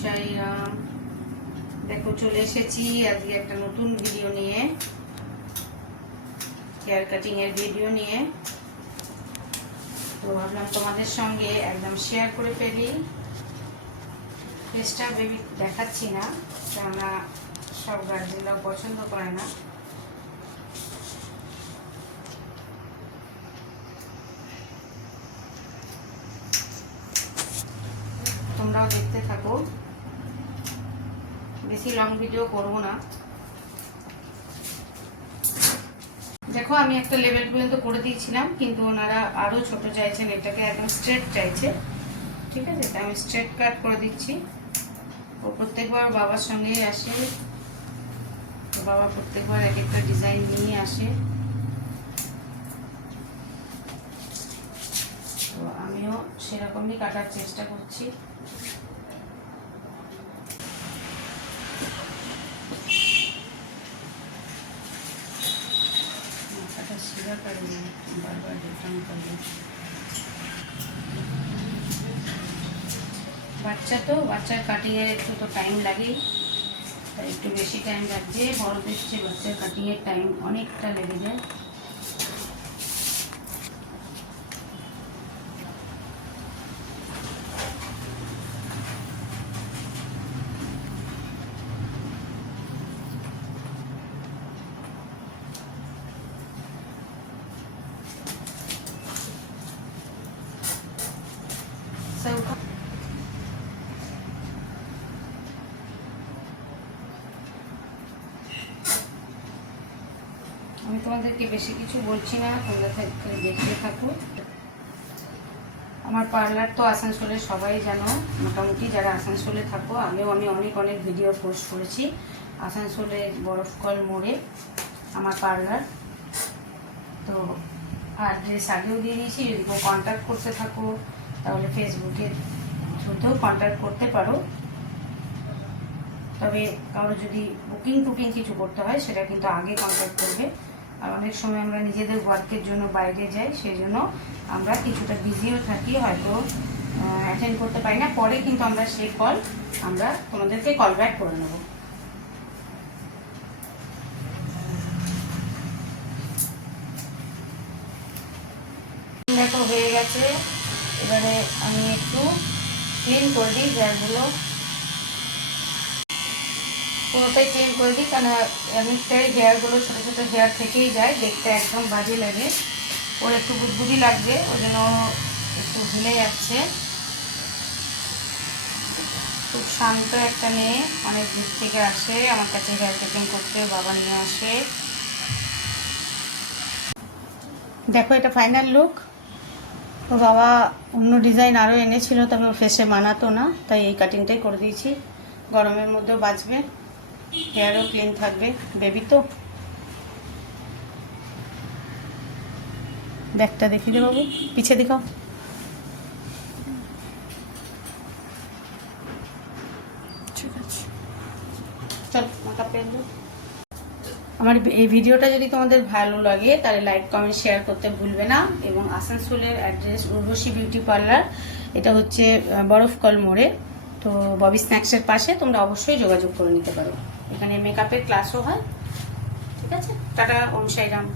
সাইরাম। দেখো চলে এসেছি আজকে একটা নতুন ভিডিও নিয়ে, হেয়ার কাটিং এর ভিডিও নিয়ে। তো ভাবলাম তোমাদের সঙ্গে একদম শেয়ার করে ফেলি। ফেসটা বেবি দেখাচ্ছি না, কেননা সব গার্জেনরাও পছন্দ করে না। তোমরাও দেখতে থাকো, বেশি লং ভিডিও করবো না। দেখো আমি একটা লেভেল পর্যন্ত করে দিয়েছিলাম, কিন্তু ওনারা আরো ছোট চাইছেন, এটাকে একদম স্ট্রেট চাইছে। ঠিক আছে, তাই আমি স্ট্রেট কাট করে দিচ্ছি। ও প্রত্যেকবার বাবার সঙ্গেই আসে, বাবা প্রত্যেকবার এক একটা ডিজাইন নিয়ে আসে। তো আমিও সেরকমই কাটার চেষ্টা করছি। বারবার রিটার্ন করবো, বাচ্চা তো, বাচ্চার কাটিং এর একটু তো টাইম লাগেই, তাই একটু বেশি টাইম লাগছে। বড়দের চেয়ে বাচ্চার কাটিং এর টাইম অনেকটা লেগে যায়। আমি তোমাদেরকে বেশি কিছু বলছি না, তোমরা দেখতে থাকো। আমার পার্লার তো আসানসোলে সবাই জানো, মোটামুটি যারা আসানসোলে থাকো। আমি অনেক ভিডিও পোস্ট করেছি। আসানসোলে বরফকল মোড়ে আমার পার্লার। তো অ্যাড্রেস আগেও দিয়ে দিয়েছি, যদি কেউ কন্ট্যাক্ট করতে থাকো তাহলে ফেসবুকের থ্রুতেও কন্ট্যাক্ট করতে পারো। তবে কারো যদি বুকিং কিছু করতে হয় সেটা কিন্তু আগে কন্ট্যাক্ট করবে। আর অনেক সময় আমরা নিজেদের ওয়ার্কের জন্য বাইরে যাই, সেই জন্য আমরা কিছুটা বিজিও থাকি, হয়তো অ্যাটেন্ড করতে পারি না। পরে কিন্তু আমরা সেই কল আমরা তোমাদেরকে কল ব্যাক করে নেব। দেখো হয়ে গেছে, এবারে আমি একটু ক্লিন করে দিই হেয়ারগুলো, পুরোটাই ক্লিন করে দিই, কারণ অনেকটাই হেয়ারগুলো ছোটো ছোটো হেয়ার থেকেই যায়, দেখতে একদম বাজে লাগে। ওর একটু বুদবুদি লাগবে, ওই জন্য একটু ঢিলে যাচ্ছে। খুব শান্ত একটা মেয়ে, অনেক দূর থেকে আসে আমার কাছে হেয়ার কাটিং করতে, বাবা নিয়ে আসে। দেখো এটা ফাইনাল লুক। তো বাবা অন্য ডিজাইন আরও এনেছিল, তবে ওর ফেসে মানাতো না, তাই এই কাটিংটাই করে দিয়েছি। গরমের মধ্যেও বাঁচবে, হেয়ারও ক্লিন থাকবে, বেবি তো। ব্যাগটা দেখিয়ে দে বাবু, পিছিয়ে দেখাও। ঠিক আছে, চল মাথা পেন। আমার এই ভিডিওটা যদি তোমাদের ভালো লাগে তাহলে লাইক কমেন্ট শেয়ার করতে ভুলবে না। এবং আসানসোলের অ্যাড্রেস উর্বশী বিউটি পার্লার, এটা হচ্ছে বরফকল মোড়ে। তো ববি স্ন্যাক্সের পাশে, তোমরা অবশ্যই যোগাযোগ করে নিতে পারো। এখানে মেকআপের ক্লাসও হয়। ঠিক আছে, টাটা, ওম সাইরাম।